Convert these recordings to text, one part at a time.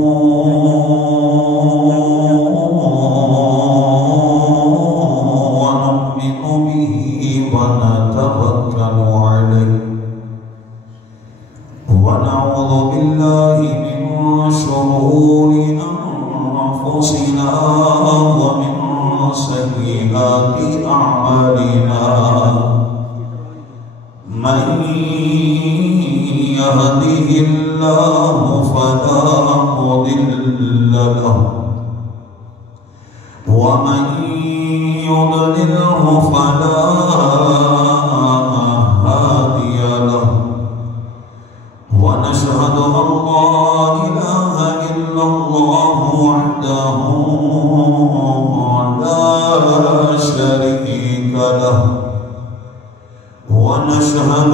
ونؤمن به ونتوكل عليه ونعوذ بالله من شرور أنفسنا ومن سيئات أعمالنا من يهده الله فلا مضل له ومن يضلله فلا هادي له ونشهد أن لا إله إلا الله وحده لا شريك له ونشهد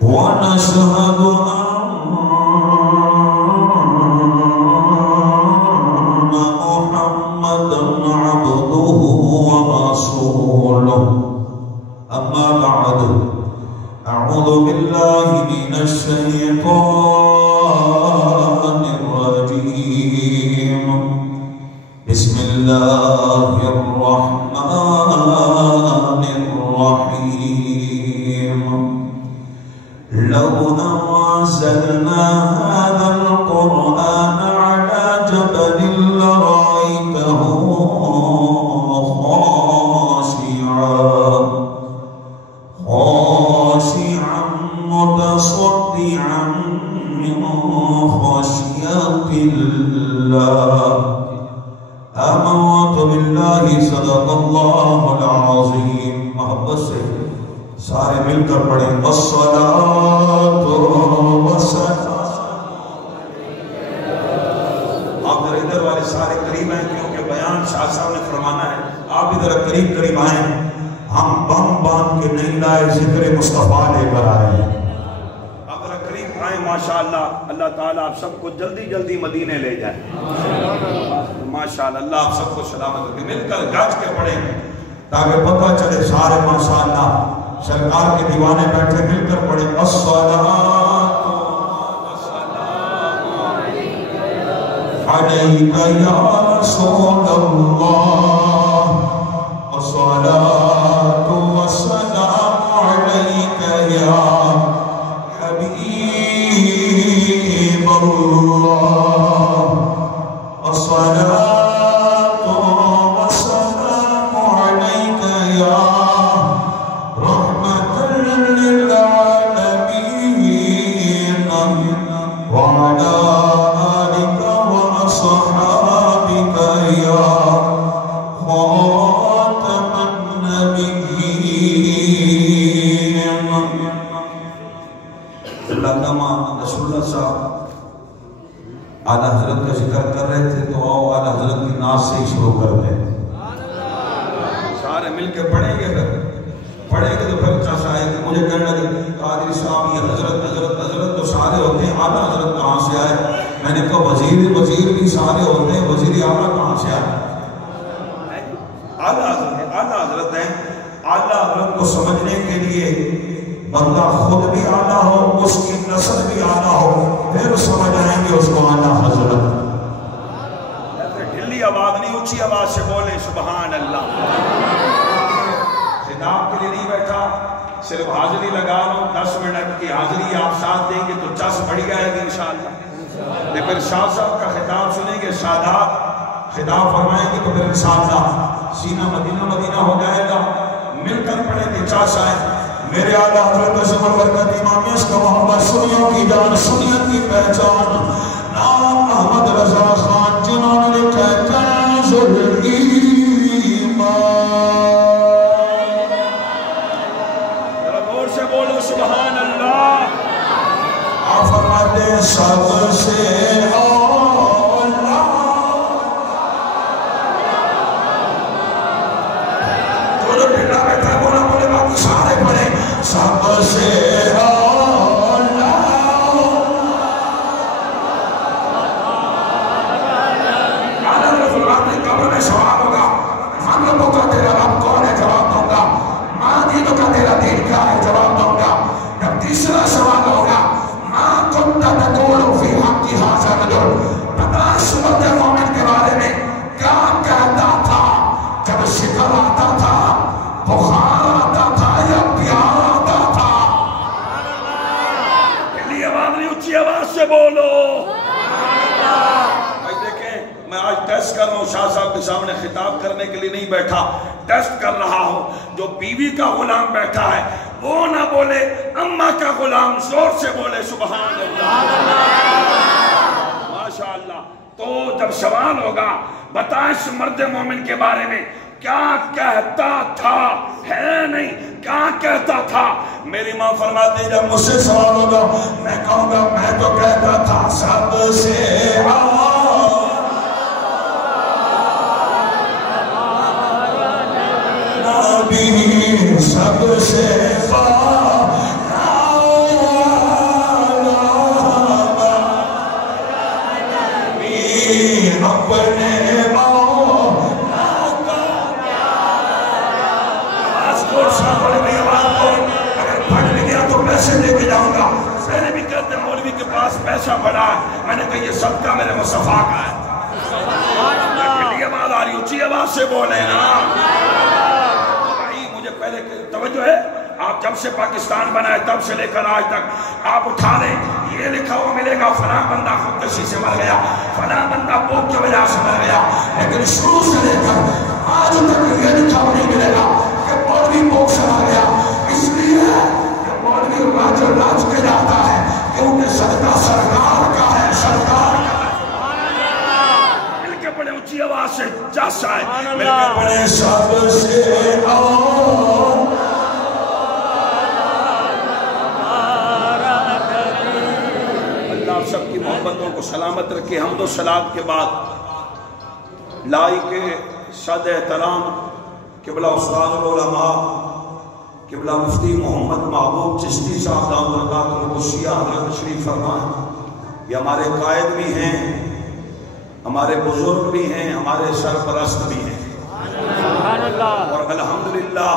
ونشهد أن محمدًا عبده ورسوله أما بعد أعوذ بالله من الشيطان الرجيم بسم الله الرحمن الرحيم لو أنزلنا هذا القرآن على جبل لرأيته خاشعا متصدعا من خشية الله آمنت بالله صدق الله العظيم محبت سے سارے مل کر پڑھیں الصلاۃ والسلام. آپ ادھر والے سارے قریب ہیں کیونکہ بیان شاہ صاحب نے فرمانا ہے. آپ ادھر قریب قریب آئیں. ہم بم باندھ کے نہیں لائے ذکر مصطفیٰ لے کر آئے ہیں. آپ ذرا قریب آئیں. ماشاءاللہ اللہ تعالیٰ آپ سب کو جلدی جلدی مدینے لے جائیں. ماشاءاللہ اللہ آپ سب کو سلامت رکھے. مل کر گاج کے پڑھیں تاکہ پتہ چلے سارے ماشاءاللہ سرکار کے دیوانے بیٹھے. مل کر پڑھیں الصلاۃ علیک یا رسول اللہ الصلاۃ والسلام علیک یا حبیب اللہ الصلاۃ والسلام علیک یا وعلى آلك وأصحابك يا خاتم النبيين. علامہ رسول اللہ صاحب اعلیٰ حضرت کا ذکر کر رہے تھے تو آؤ اعلیٰ حضرت کی ناز سے ہی شروع کرتے ہیں. سارے مل کے پڑھیں گے پڑھیں گے تو پھر چاچا آئے کہ مجھے کہنے لگے قادری صاحب یہ حضرت حضرت حضرت تو سارے ہوتے ہیں. اعلیٰ حضرت کہاں سے آئے؟ میں نے کہا وزیر بھی سارے ہوتے ہیں. وزیر اعلیٰ کہاں سے آئے؟ اعلیٰ حضرت ہیں. اعلیٰ حضرت کو سمجھنے کے لیے بندہ خود بھی اعلیٰ ہو اس کی نسل بھی اعلیٰ ہو پھر سمجھ آئیں گے اس کو اعلیٰ حضرت. ڈھلی آواز نہیں اونچی آواز سے بولے سبحان اللہ. خطاب کے لیے نہیں بیٹھا صرف حاضری لگا رہا ہوں. 10 منٹ کی حاضری آپ ساتھ دیں گے تو چس بڑھ جائے گی انشاءاللہ. لیکن شاہ صاحب کا خطاب سنیں گے سادات خطاب فرمائیں گے تو پھر انشاءاللہ سینہ مدینہ مدینہ ہو جائے گا. مل کر پڑھیں گے چاس آئے. میرے اعلیٰ حضرت زبر برکت امامیس کا محمد سنیوں کی جان سنیت کی پہچان نام احمد رضا خان جنہوں نے لکھا کنز الایمان. بولو سبحان اللہ. آپ فرماتے ہیں سب سے اولا جو بھیڑا بیٹھا بولا بولے باقی سارے پڑھے سب سے اولا آدھر رسول اللہ نے قبر میں سوال ہوگا ہم لوگوں کا تیرا بولو بھائی دیکھیں میں آج ٹیسٹ کر رہا ہوں شاہ صاحب کے سامنے خطاب کرنے کے لیے نہیں بیٹھا ٹیسٹ کر رہا ہوں جو بیوی کا غلام بیٹھا ہے وہ نہ بولے اماں کا غلام زور سے بولے سبحان اللہ ماشاء اللہ تو جب سوال ہوگا بتا اس مرد مومن کے بارے میں کیا کہتا تھا ہے نہیں کیا کہتا تھا میری ماں فرماتی جب مجھ سے سوال ہوگا میں کہوں گا میں تو کہتا تھا سب سے نبی سب سے اپنے پیسے لے کے جاؤں گا میں نے بھی کہتے ہیں مولوی کے پاس پیسہ پڑا ہے میں نے کہا یہ صدقہ میرے مصطفیٰ کا ہے کلی آواز آ رہی اونچی آواز سے بولے نا بھائی مجھے پہلے توجہ ہے آپ جب سے پاکستان بنا ہے تب سے لے کر آج تک آپ اٹھا لیں یہ لکھا ہوا ملے گا فلاں بندہ خودکشی سے مر گیا فلاں بندہ بھوک کی وجہ سے مر گیا لیکن شروع سے لے کر آج تک یہ لکھا ہوا نہیں ملے گا کہ مولوی بھوک سے مر گیا اس لیے راج کے جاتا ہے کیونکہ صدقہ سرکار کا ہے سرکار کا مل کے پڑھے اونچی آواز سے جیسا ہے مل کے پڑھے سب سے اللہ سب کی محبتوں کو سلامت رکھے حمد و صلات کے بعد لائی کے صد احترام قبلہ استاد العلماء قبلہ مفتی محمد محبوب چشتی صاحب دامت برکاتہ القدسیہ حضرت تشریف فرمائیں یہ ہمارے قائد بھی ہیں ہمارے بزرگ بھی ہیں ہمارے سرپرست بھی ہیں اور الحمدللہ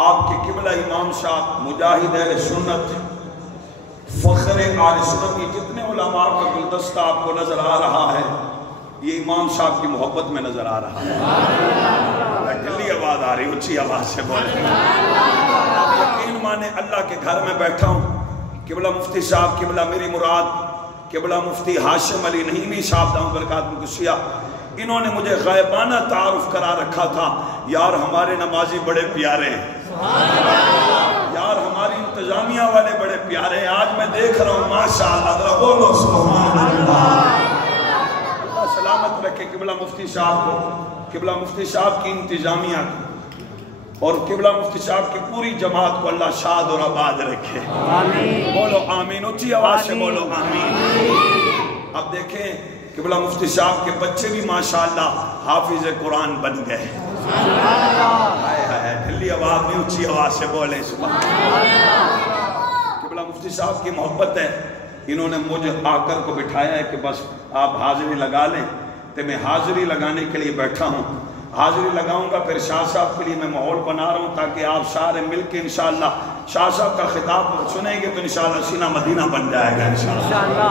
آپ کے قبلہ امام صاحب مجاہد اہل سنت فخر آل سنت کی جتنے علماء کا گلدستہ آپ کو نظر آ رہا ہے یہ امام صاحب کی محبت میں نظر آ رہا ہے جلی آواز آ رہی اونچی آواز سے بولے یقین مانے اللہ کے گھر میں بیٹھا ہوں قبلہ مفتی صاحب قبلہ میری مراد قبلہ مفتی ہاشم علی نعیمی صاحب دامت برکاتہ القدسیہ انہوں نے مجھے غائبانہ تعارف کرا رکھا تھا یار ہمارے نمازی بڑے پیارے ہیں یار ہماری انتظامیہ والے بڑے پیارے ہیں آج میں دیکھ رہا ہوں ماشاءاللہ بولو سبحان اللہ اللہ سلامت رکھے قبلہ مفتی صاحب کو قبلہ مفتی صاحب کی انتظامیہ اور قبلہ مفتی صاحب کی پوری جماعت کو اللہ شاد اور آباد رکھے آمین بولو آمین اونچی آواز سے بولو آمین اب دیکھیں قبلہ مفتی صاحب کے بچے بھی ماشاءاللہ حافظ قرآن بن گئے ڈھلی آواز میں اونچی آواز سے بولے سبحان قبلہ مفتی صاحب کی محبت ہے انہوں نے مجھے آ کر کو بٹھایا ہے کہ بس آپ حاضری لگا لیں تو میں حاضری لگانے کے لیے بیٹھا ہوں حاضری لگاؤں گا پھر شاہ صاحب کے لیے میں ماحول بنا رہا ہوں تاکہ آپ سارے مل کے انشاءاللہ شاہ صاحب کا خطاب سنیں گے تو انشاءاللہ سینہ مدینہ بن جائے گا انشاءاللہ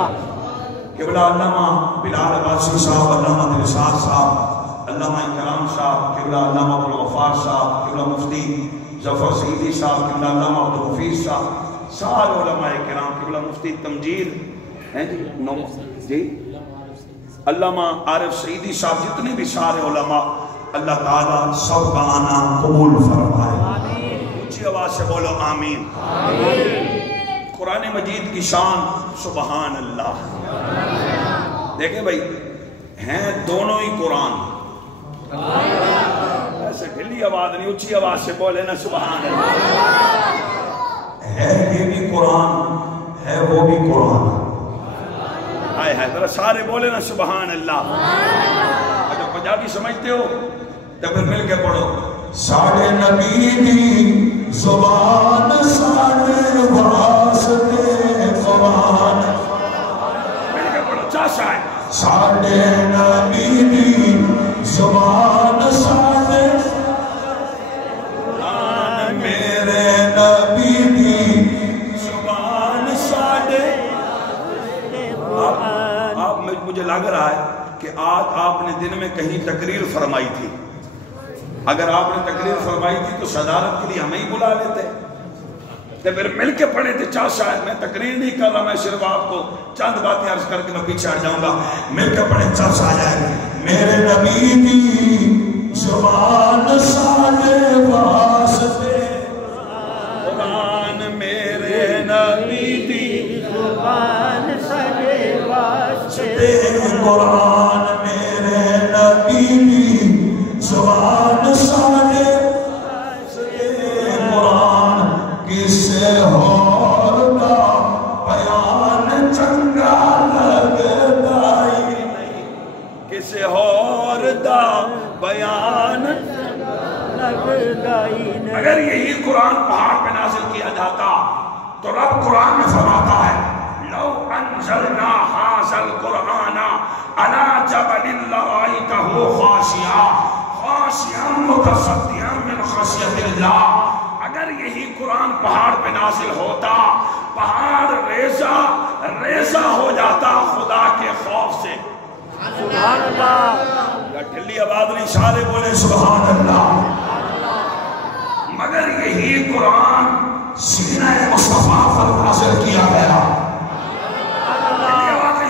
قبلہ علامہ بلال عباسی صاحب علامہ دلشاد صاحب علامہ کرام صاحب قبلہ علامہ عبدالغفار صاحب قبلہ مفتی ظفر سعیدی صاحب قبلہ علامہ عبدالحفیظ صاحب سارے علماء کرام قبلہ مفتی تمجید جی علامہ عارف سعیدی صاحب جتنے بھی سارے علماء اللہ تعالیٰ سب کا آنا قبول فرمائے اونچی آواز سے بولو آمین قرآن مجید کی شان سبحان اللہ دیکھیں بھائی ہیں دونوں ہی قرآن ایسے ڈھلی آواز نہیں اونچی آواز سے بولے نا سبحان اللہ ہے یہ بھی قرآن ہے وہ بھی قرآن آئے ہے ذرا سارے بولے نا سبحان اللہ اگر پنجابی سمجھتے ہو تو پھر مل کے پڑھو ساڑھے نبی دی زبان ساڑھے واسطے قرآن مل کے پڑھو چاشا ہے ساڑھے نبی دی زبان ساڑھے میرے نبی دی زبان ساڑھے آپ مجھے لگ رہا ہے کہ آج آپ نے دن میں کہیں تقریر فرمائی تھی اگر آپ نے تقریر فرمائی تھی تو صدارت کے لیے ہمیں ہی بلا لیتے تے پھر مل کے پڑھے تے چاہ شاید میں تقریر نہیں کر رہا، میں صرف آپ کو چند باتیں عرض کر کے میں پیچھے ہٹ جاؤں گا. مل کے پڑھے چاہ آ جائے. میرے نبی دی زبان سالے واسطے قرآن، میرے نبی دی زبان سالے واسطے قرآن، میرے نبی دی زبان سالے قرآن کسے اور دا بیان چنگا لگدا ہی نہیں، کسے اور دا بیان لگدا ہی نہیں. اگر یہی قرآن پہاڑ پہ نازل کیا جاتا تو رب قرآن میں فرماتا ہے لو انزلنا هذا القرآن على جبل لرأيته خاشعا متصدعا من خشیت اللہ. اگر یہی قرآن پہاڑ پہ نازل ہوتا، پہاڑ ریزہ ہو جاتا خدا کے خوف سے. سبحان اللہ. یا ٹھلی آواز نہیں، سارے بولے سبحان اللہ. مگر یہی قرآن سینہ مصطفیٰ پر نازل کیا گیا.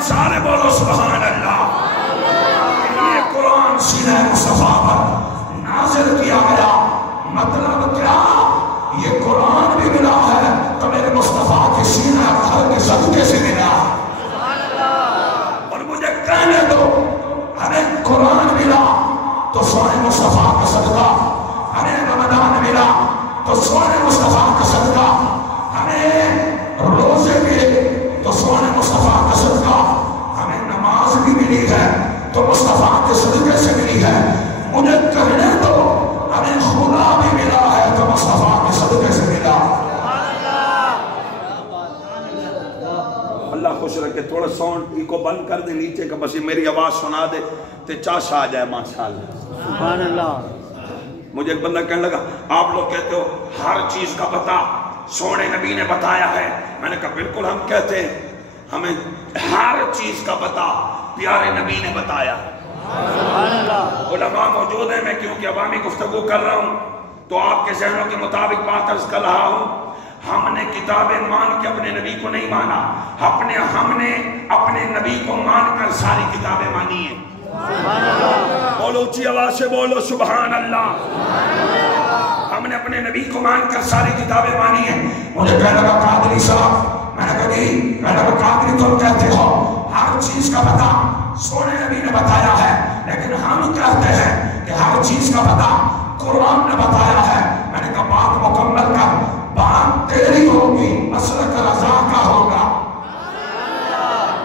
سارے بولو سبحان اللہ. یہ قرآن سینہ مصطفیٰ پر نازل کیا گیا. مطلب کیا؟ یہ قرآن بھی ملا ہے تو میرے مصطفیٰ کے سینہ گھر کے صدقے سے ملا. اور مجھے کہنے دو، ہمیں قرآن ملا تو سونے مصطفیٰ کا صدقہ، ہمیں رمضان ملا تو سونے مصطفیٰ کا صدقہ، ہمیں روزے ملے تو سونے مصطفیٰ کا صدقہ، ہمیں نماز بھی ملی ہے تو مصطفیٰ کے صدقے سے ملی ہے. مجھے کہنے دو، ہمیں خدا بھی ملا ہے تو مصطفیٰ کے صدقے سے ملا. اللہ خوش رکھے. تھوڑا ساؤنڈ کو بند کر دے نیچے کا، بس میری آواز سنا دے تے چاش آ جائے. ماشاءاللہ سبحان اللہ. مجھے ایک بندہ کہنے لگا آپ لوگ کہتے ہو ہر چیز کا پتہ سونے نبی نے بتایا ہے. میں نے کہا بالکل ہم کہتے ہیں ہمیں ہر چیز کا پتہ پیارے نبی نے بتایا. علماء موجود ہیں، میں کیونکہ عوامی گفتگو کر رہا ہوں تو آپ کے ذہنوں کے مطابق بات عرض کر رہا ہوں. ہم نے کتابیں مان کے اپنے نبی کو نہیں مانا، ہم نے اپنے نبی کو مان کر ساری کتابیں مانی ہیں. بولو اونچی آواز سے بولو سبحان اللہ. ہم نے اپنے نبی کو مان کر ساری کتابیں مانی ہیں. مجھے کہنے لگا قادری صاحب، میں نے کہا جی، میں نے کہا قادری تم کہتے ہو ہر چیز کا پتہ سونے نبی نے بتایا ہے، لیکن ہم کہتے ہیں کہ ہر چیز کا پتہ قرآن نے بتایا ہے. میں نے کہا بات مکمل کر، بات تیری ہوگی، مسلک رضا کا ہوگا.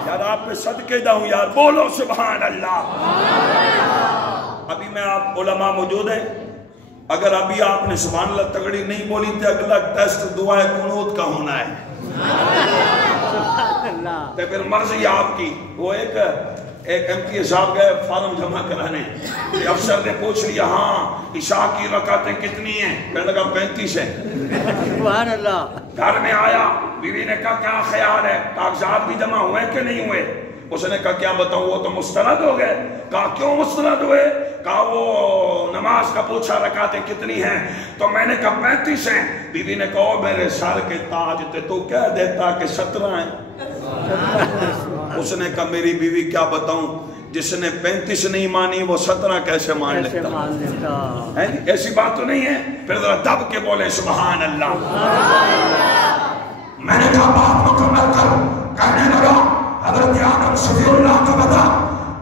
یار آپ پہ صدقے جاؤں یار، بولو سبحان اللہ. ابھی میں آپ علماء موجود ہیں، اگر ابھی آپ نے سبحان اللہ تگڑی نہیں بولی تو اگلا ٹیسٹ دعائے قنوت کا ہونا ہے. تو پھر مرضی آپ کی. وہ ایک ایم پی صاحب گئے فارم جمع کرانے، افسر نے پوچھ لیا ہاں عشاء کی رکعتیں کتنی ہیں؟ کہنے لگا 35 ہیں. سبحان اللہ. گھر میں آیا، بیوی نے کہا کیا خیال ہے، کاغذات بھی جمع ہوئے کہ نہیں ہوئے؟ اس نے کہا کیا بتاؤں، وہ تو مستند ہو گئے. کہا کیوں مستند ہوئے؟ کہا وہ نماز کا پوچھا رکعتیں کتنی ہیں تو میں نے کہا 35 ہیں. بیوی نے کہا میرے سر کے تاج تھے تو کہہ دیتا کہ 17 ہیں. اس نے کہا میری بیوی کیا بتاؤں، جس نے 35 نہیں مانی وہ 17 کیسے مان لیتا؟ ایسی بات تو نہیں ہے. پھر ذرا دب کے بولے سبحان اللہ. میں نے کہا بات مکمل کر. کہنے لگا حضرت آدم صفی اللہ کا پتہ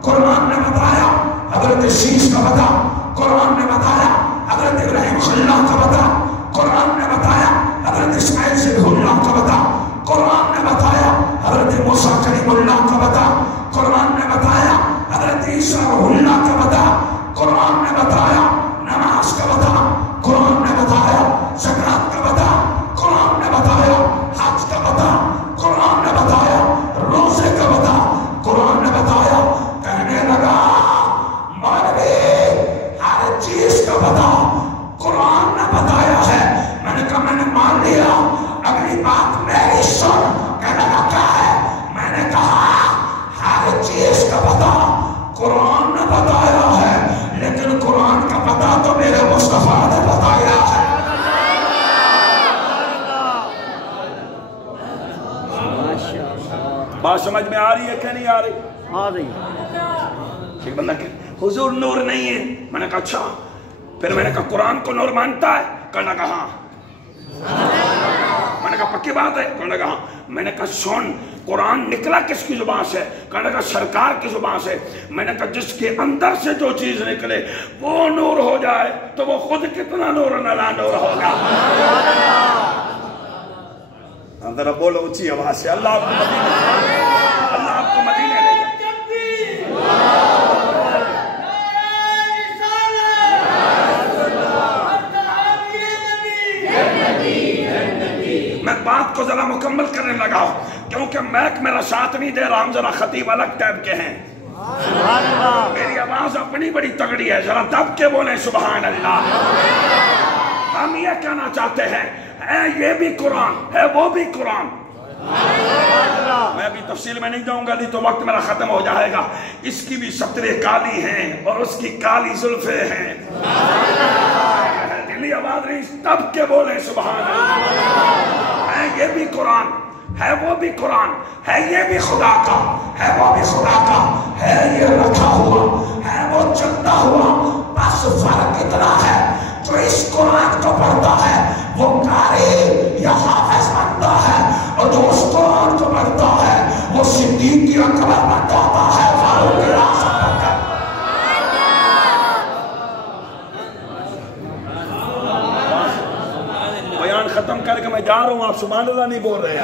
قرآن نے بتایا، حضرت شیش کا پتہ قرآن نے بتایا، حضرت ابراہیم خلیل اللہ کا پتہ قرآن نے بتایا، حضرت اسماعیل ذبیح اللہ کا پتہ قرآن نے بتایا، حضرت موسیٰ کلیم اللہ کا پتہ قرآن نے بتایا، حضرت عیسیٰ روح اللہ کا پتہ قرآن نے بتایا، نماز کا پتہ قرآن نے بتایا، زکات کا پتہ قرآن نے بتایا، حج کا پتہ قرآن نے بتایا، روزے کا پتہ قرآن نے بتایا. کہنے لگا مولوی ہر چیز کا پتہ قرآن نے بتایا ہے. میں نے کہا میں نے مان لیا، اگلی بات میری سن. کہنے لگا کیا ہے؟ میں نے کہا ہر چیز کا پتہ قرآن نے بتایا ہے، لیکن قرآن کا پتہ تو میرے مصطفیٰ نے بتایا ہے. بات سمجھ میں آ رہی ہے کہ نہیں آ رہی؟ آ رہی ایک بندہ کہ حضور نور نہیں ہے. میں نے کہا اچھا. پھر میں نے کہا قرآن کو نور مانتا ہے؟ کہنے لگا ہاں. میں نے کہا پکی بات ہے؟ کہنے لگا ہاں. میں نے کہا سن قرآن نکلا کس کی زبان سے؟ کہنے لگا سرکار کی زبان سے. میں نے کہا جس کے اندر سے جو چیز نکلے وہ نور ہو جائے تو وہ خود کتنا نور نلا نور ہوگا. ذرا بولو اونچی آواز سے. اللہ آپ کو مدینے، اللہ آپ کو مدینے لے جائے. میں بات کو ذرا مکمل کرنے لگا ہوں کیونکہ میک میرا ساتھ نہیں دے رہا. ہم ذرا خطیب الگ ٹائپ کے ہیں. میری آواز اپنی بڑی تگڑی ہے. ذرا دب کے بولیں سبحان اللہ. ہم یہ کہنا چاہتے ہیں ہے یہ بھی قرآن ہے وہ بھی قرآن. میں ابھی تفصیل میں نہیں جاؤں گا نہیں تو وقت میرا ختم ہو جائے گا. اس کی بھی سطریں کالی ہیں اور اس کی کالی زلفیں ہیں. دلی آواز نہیں تب کے بولے سبحان اللہ. ہے یہ بھی قرآن ہے وہ بھی قرآن ہے. یہ بھی خدا کا ہے وہ بھی خدا کا ہے. یہ رکھا ہوا ہے وہ چلتا ہوا. بس فرق اتنا ہے جو اس قرآن کو پڑھتا ہے وہ قاری یا حافظ بنتا ہے اور جو اس قرآن کو پڑھتا ہے وہ صدیق اکبر بن جاتا ہے. فاروق اعظم بن جاتا ہے. بیان ختم کر کے میں جا رہا ہوں. آپ سبحان اللہ نہیں بول رہے.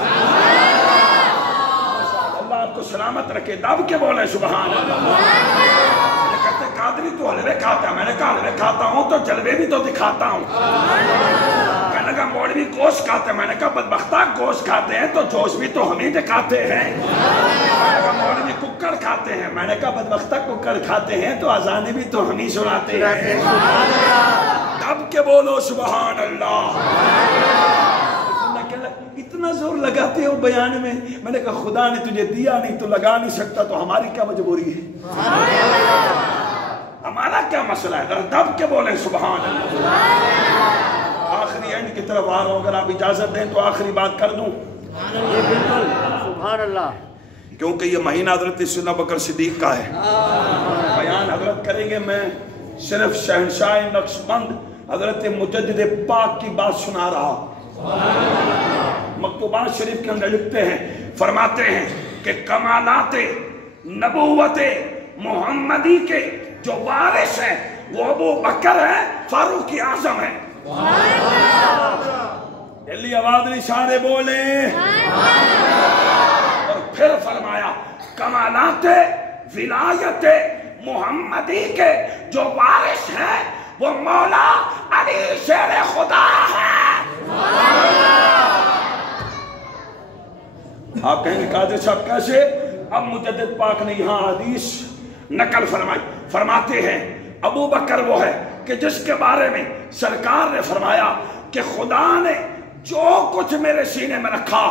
اللہ آپ کو سلامت رکھے. دب کے بولے سبحان اللہ. کہتے قادری تو حلوے کھاتا ہے. میں نے کہا حلوے کھاتا ہوں تو جلوے بھی تو دکھاتا ہوں. کہنے لگا مولوی گوشت کھاتے ہیں. میں نے کہا بدبختہ گوشت کھاتے ہیں تو جوش بھی تو ہم ہی دکھاتے ہیں. کہنے لگا مولوی ککڑ کھاتے ہیں. میں نے کہا بدبختہ ککڑ کھاتے ہیں تو اذانیں بھی تو ہم ہی سناتے ہیں. دب کے بولو سبحان اللہ. اتنا زور لگاتے ہو بیان میں. میں نے کہا خدا نے تجھے دیا نہیں تو لگا نہیں سکتا تو ہماری کیا مجبوری ہے؟ ہمارا کیا مسئلہ ہے؟ دب کے بولیں سبحان اللہ. آخری اینڈ کی طرف آ رہا ہوں. اگر آپ اجازت دیں تو آخری بات کر دوں. بالکل سبحان اللہ. کیونکہ یہ مہینہ حضرت سیدنا ابوبکر صدیق کا ہے. بیان حضرت کریں گے. میں صرف شہنشاہ نقشبند حضرت مجدد پاک کی بات سنا رہا. مکتوبات شریف کے اندر لکھتے ہیں فرماتے ہیں کہ کمالات نبوت محمدی کے جو وارث ہیں وہ ابو بکر ہے فاروق اعظم ہے. دلی آواز نہیں سارے بولے. اور پھر فرمایا کمالات ولایت محمدی کے جو وارث ہیں وہ مولا علی شیر خدا ہے. آپ کہیں گے قادری صاحب کیسے؟ اب مجدد پاک نے یہاں حدیث نقل فرمائی. فرماتے ہیں ابو بکر وہ ہے کہ جس کے بارے میں سرکار نے فرمایا کہ خدا نے جو کچھ میرے سینے میں رکھا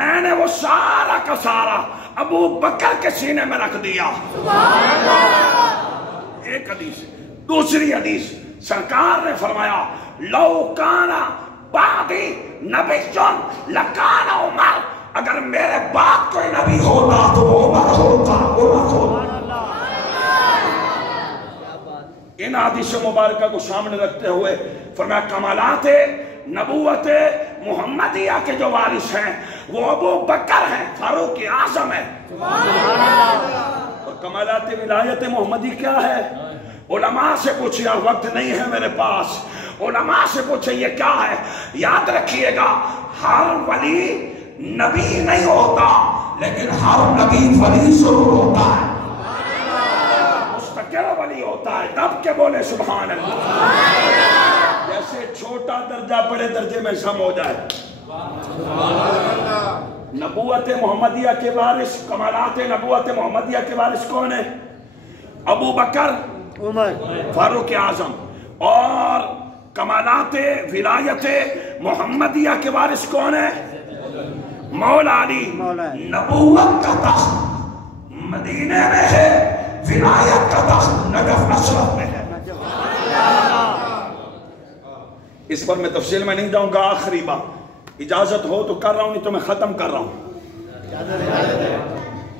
میں نے وہ سارا کا سارا ابو بکر کے سینے میں رکھ دیا. ایک حدیث. دوسری حدیث سرکار نے فرمایا لو کانا بعدی نبی لکان عمر. اگر میرے بعد کوئی نبی ہوتا تو وہ عمر ہوتا. ان حدیث مبارکہ کو سامنے رکھتے ہوئے فرمایا کمالات نبوت محمدیہ کے جو وارث ہیں وہ ابو بکر ہیں فاروق اعظم ہے. اور کمالات ولایت محمدی کیا ہے؟ علماء سے پوچھئے. وقت نہیں ہے میرے پاس. علماء سے پوچھئے یہ کیا ہے. یاد رکھیے گا ہر ولی نبی نہیں ہوتا لیکن ہر نبی ولی ضرور ہوتا ہے. مستقل ولی ہوتا ہے. دب کے بولے سبحان اللہ. جیسے چھوٹا درجہ بڑے درجے میں شم ہو جائے. نبوت محمدیہ کے وارث کمالات نبوت محمدیہ کے وارث کون ہے؟ ابو بکر عمر فاروق اعظم. اور کمالات ولایت محمدیہ کے وارث کون ہے؟ مولا علی. نبوت کا تخت مدینے میں ہے. ولایت کا تخت نجف اشرف میں ہے. اس پر میں تفصیل میں نہیں جاؤں گا. آخری بات اجازت ہو تو کر رہا ہوں نہیں تو میں ختم کر رہا ہوں.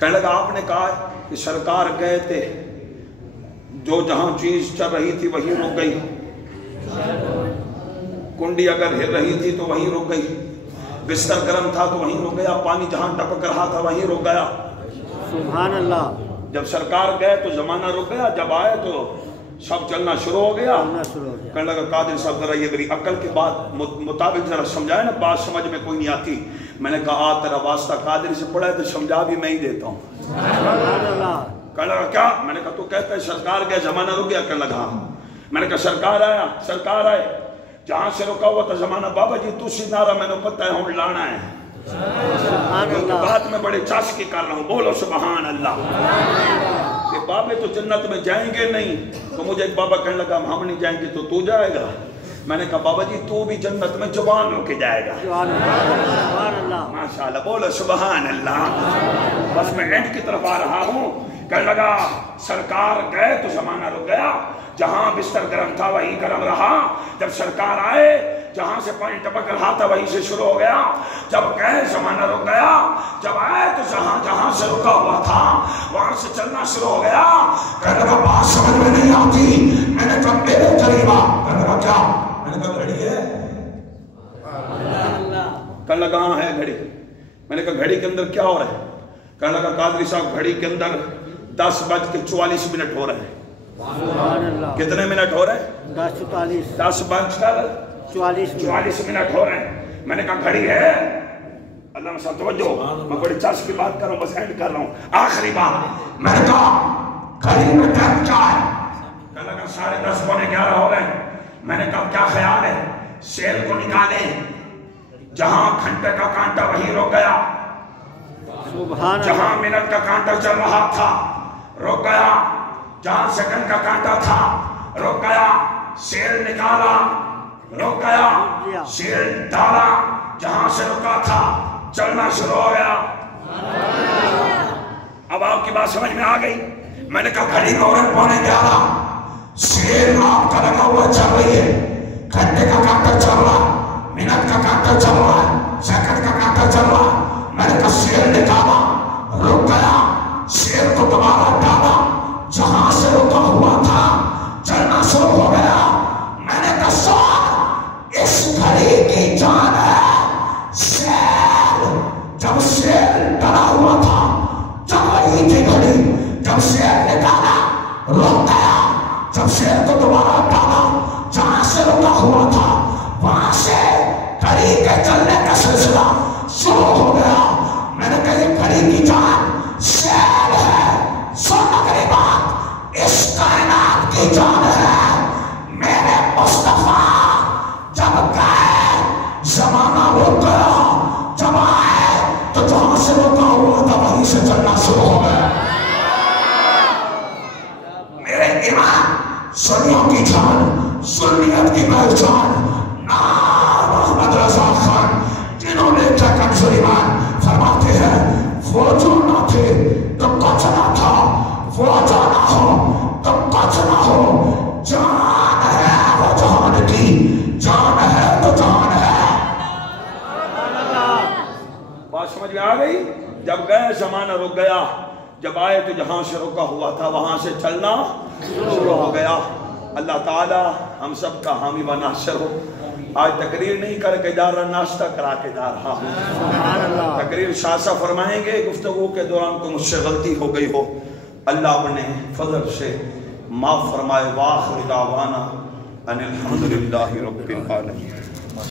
کہنے لگا آپ نے کہا کہ سرکار گئے تھے، جو جہاں چیز چل رہی تھی وہیں رک گئی، کنڈی اگر ہل رہی تھی تو وہیں رک گئی، بستر گرم تھا تو وہیں رک گیا، پانی جہاں ٹپک رہا تھا وہیں رک گیا۔ سبحان اللہ۔ جب سرکار گئے تو زمانہ رک گیا، جب آئے تو سب چلنا شروع ہو گیا۔ کہنے لگا قادری صاحب ذرا یہ میری عقل کے بات مطابق ذرا سمجھائے نا، بات سمجھ میں کوئی نہیں آتی۔ میں نے کہا تیرا واسطہ قادری سے پڑھا ہے تو سمجھا بھی میں ہی دیتا ہوں۔ کہنے لگا کیا؟ میں نے کہا تو کہتا ہے سرکار گیا زمانہ رک گیا؟ کہنے لگا میں نے کہا سرکار آیا، سرکار آئے، جہاں سے رکا ہوا تھا زمانہ بابا جی تو سیدھا رہا، میں نے پتہ ہے ہم لانا ہے۔ بات میں بڑے چاسکی کر رہا ہوں، بولو سبحان اللہ۔ کہ بابے تو جنت میں جائیں گے نہیں، تو مجھے ایک بابا کہنے لگا ہم نہیں جائیں گے تو تو جائے گا۔ میں نے کہا بابا جی تو بھی جنت میں جوان ہو کے جائے گا۔ ماشاءاللہ، بولو سبحان اللہ۔ بس میں اینڈ کی طرف آ رہا ہوں۔ کہنے لگا سرکار گئے تو زمانہ رک گیا، جہاں بستر گرم تھا وہی گرم رہا، جب سرکار آئے جہاں سے پانی ٹپک رہا تھا وہیں سے شروع ہو گیا، جب گئے زمانہ رک گیا، جب آئے تو جہاں سے رکا ہوا تھا وہاں سے چلنا شروع ہو گیا۔ کہنے لگا بات سمجھ میں نہیں آتی۔ میں نے کہا میرے قریب آ۔ کہنے لگا کیا؟ میں نے کہا گھڑی ہے۔ کہنے لگا ہاں ہے گھڑی۔ میں نے کہا گھڑی کے اندر کیا ہو رہا ہے؟ کہنے لگا قادری صاحب گھڑی کے اندر 10:44 ہو رہے ہیں۔ کتنے منٹ ہو رہے ہیں؟ 10:44 منٹ ہو رہے ہیں۔ میں نے کہا گھڑی ہے؟ اللہ میں توجہ، میں بڑی چاس کی بات کر رہا ہوں، بس اینڈ کر رہا ہوں، آخری بات۔ میں نے کہا گھڑی میں ٹائم کیا ہے؟ کہنے لگا 10:30 پونے 11 ہو رہے ہیں۔ میں نے کہا کیا خیال ہے سیل کو نکالیں؟ جہاں گھنٹے کا کانٹا وہیں رک گیا، جہاں منٹ کا کانٹا چل رہا تھا رک گیا، جہاں سیکنڈ کا کانٹا تھا رک گیا، سیل نکالا رک گیا، سیل ڈالا، جہاں سے رکا تھا چلنا شروع ہو گیا۔ اب آپ کی بات سمجھ میں آ گئی؟ میں نے کہا گھڑی ہو رہے 11:15، سیل آپ کا لگا ہوا چل رہی ہے، گھنٹے کا کانٹا چل رہا ہے، منٹ کا کانٹا چل رہا ہے، سیکنڈ کا کانٹا چل رہا ہے۔ میں نے کہا سیل نکالا رک گیا، سیل کو دوبارہ ڈالا، جہاں سے رکا ہوا تھا چلنا شروع ہو گیا۔ میں نے کہا سوال اس گھڑی کی جان ہے، سیل جب سیل ڈلا ہوا تھا چل رہی تھی گھڑی، جب سیل نکالا رک گیا، جب سیل کو دوبارہ ڈالا جہاں سے رکا ہوا تھا وہاں سے گھڑی کے چلنے کا سلسلہ شروع ہو گیا۔ میں نے کہا یہ گھڑی کی جان سیل ہے، سننا میری بات، اس کائنات کی جان ہے۔ میرے مصطفیٰ جب گئے زمانہ رک گیا، جب آئے تو جہاں سے رکا ہوا تھا وہیں سے چلنا شروع ہو گیا۔ میرے ایمان سنیوں کی جان، سنیت کی پہچان نام احمد رضا خان، جنہوں نے چکن سلیمان فرماتے ہیں وہ جو نہ تھے تو کچھ نہ تھا، وہ جو نہ ہو تو کچھ نہ ہو، جان ہے وہ جان کی، جان ہے تو جان ہے۔ بات سمجھ میں آ گئی؟ جب گئے زمانہ رک گیا، جب آئے تو جہاں سے رکا ہوا تھا وہاں سے چلنا شروع ہو گیا۔ اللہ تعالی ہم سب کا حامی و ناصر ہو۔ آج تقریر نہیں کر کے جا رہا، ناشتہ کرا کے جا رہا ہوں۔ تقریر شاہ صاحب فرمائیں گے، گفتگو کے دوران کو مجھ سے غلطی ہو گئی ہو اللہ اپنے فضل سے معاف فرمائے۔ وآخر دعوانا ان الحمدللہ رب العالمین۔